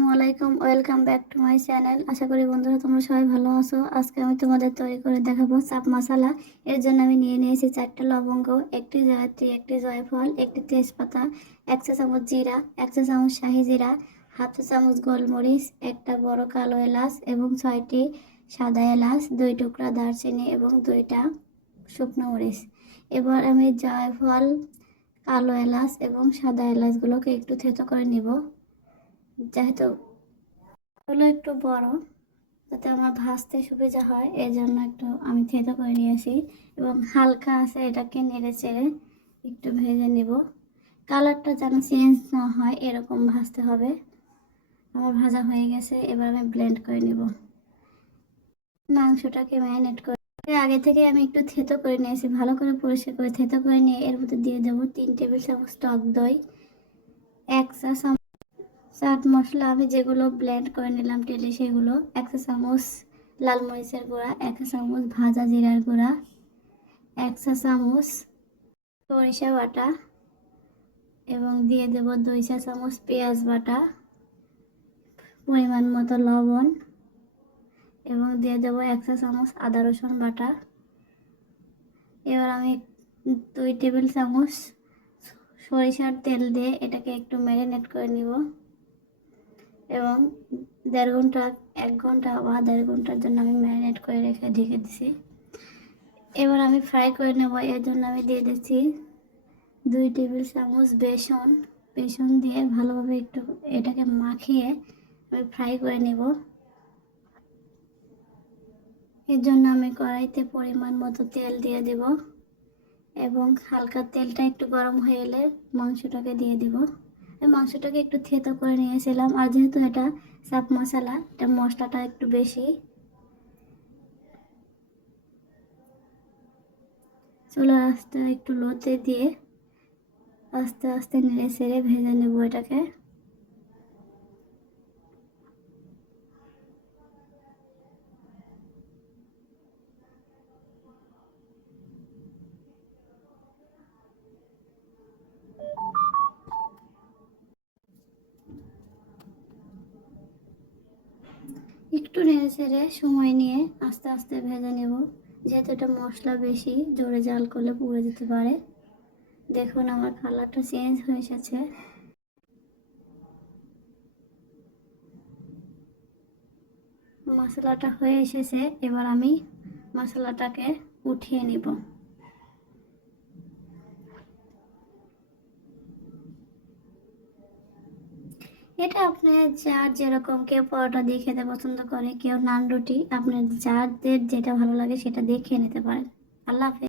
আসসালামু আলাইকুম, welcome back to my channel. আশা করি বন্ধুরা তোমরা সবাই ভালো আছো। আজকে আমি তোমাদের তৈরি করে দেখাবো চাপ মশলা। এর জন্য আমি নিয়ে নিয়েছি 4টা লবঙ্গ, একটি জয়ত্রী, একটি জয়ফল, একটি তেজপাতা, 1 চা চামচ জিরা, 1 চা চামচ শাহি জিরা, হাফ চা চামচ গোলমরিচ, একটা বড় কালো এলাচ এবং 6টি সাদা এলাচ, 2 টুকরা দারচিনি এবং 2টা শুকনো মরিচ। এবার আমি জয়ফল, কালো এলাচ এবং সাদা এলাচগুলোকে একটু থেতো করে নিব। যেহেতু ওগুলো একটু বড়, যাতে আমার ভাজতে সুবিধা হয়, এই জন্য একটু আমি থেতো করে নিয়েছি এবং হালকা আছে এটাকে নেড়ে চেড়ে একটু ভেজে নিব। কালারটা যেন চেঞ্জ না হয় এরকম ভাজতে হবে। আমার ভাজা হয়ে গেছে, এবার আমি ব্লেন্ড করে নিব। মাংসটাকে ম্যারিনেট করে আগে থেকে আমি একটু থেতো করে নিয়েছি, ভালো করে পরিষ্কার করে থেতো করে নিয়ে এর মধ্যে দিয়ে দেবো 3 টেবিল চামচ টক দই, 1 চা চামচ চাট মশলা আমি যেগুলো ব্লেন্ড করে নিলাম টেলে সেগুলো, 1 চা চামচ লাল মরিচের গুঁড়া, 1 চা চামচ ভাজা জিরার গুঁড়া, 1 চা চামচ সরিষা বাটা এবং দিয়ে দেব 2 চা চামচ পেঁয়াজ বাটা, পরিমাণ মতো লবণ এবং দিয়ে দেব 1 চা চামচ আদা রসুন বাটা। এবার আমি 2 টেবিল চামচ সরিষার তেল দিয়ে এটাকে একটু ম্যারিনেট করে নিব এবং 1.5 ঘন্টা বা 1.5 ঘন্টার জন্য আমি ম্যারিনেট করে রেখে ঢেকে দিছি। এবার আমি ফ্রাই করে নেব। এর জন্য আমি দিয়ে দিচ্ছি 2 টেবিল চামচ বেসন। বেসন দিয়ে ভালোভাবে একটু এটাকে মাখিয়ে আমি ফ্রাই করে নেব। এর জন্য আমি কড়াইতে পরিমাণ মতো তেল দিয়ে দেব এবং হালকা তেলটা একটু গরম হয়ে এলে মাংসটাকে দিয়ে দেব। মাংসটাকে একটু থেতো করে নিয়েছিলাম, আর যেহেতু এটা চাপ মশলা, এটা মশলাটা একটু বেশি। চুলার আঁচটা একটু লোতে দিয়ে আস্তে আস্তে নেড়ে চেড়ে ভেজে নেব এটাকে। একটু নেড়ে চেড়ে সময় নিয়ে আস্তে আস্তে ভেজে নেব, যেহেতু এটা মশলা বেশি, জোরে জাল করলে পুড়ে যেতে পারে। দেখুন আমার কালারটা চেঞ্জ হয়ে এসেছে। মশলাটা হয়ে এসেছে, এবার আমি মশলাটাকে উঠিয়ে নিব। এটা আপনার যার যেরকম, কেউ পরোটা দিয়ে খেতে পছন্দ করে, কেউ নান রুটি, আপনার যাদের যেটা ভালো লাগে সেটা দিয়ে খেয়ে নিতে পারেন। আল্লাহ হাফেজ।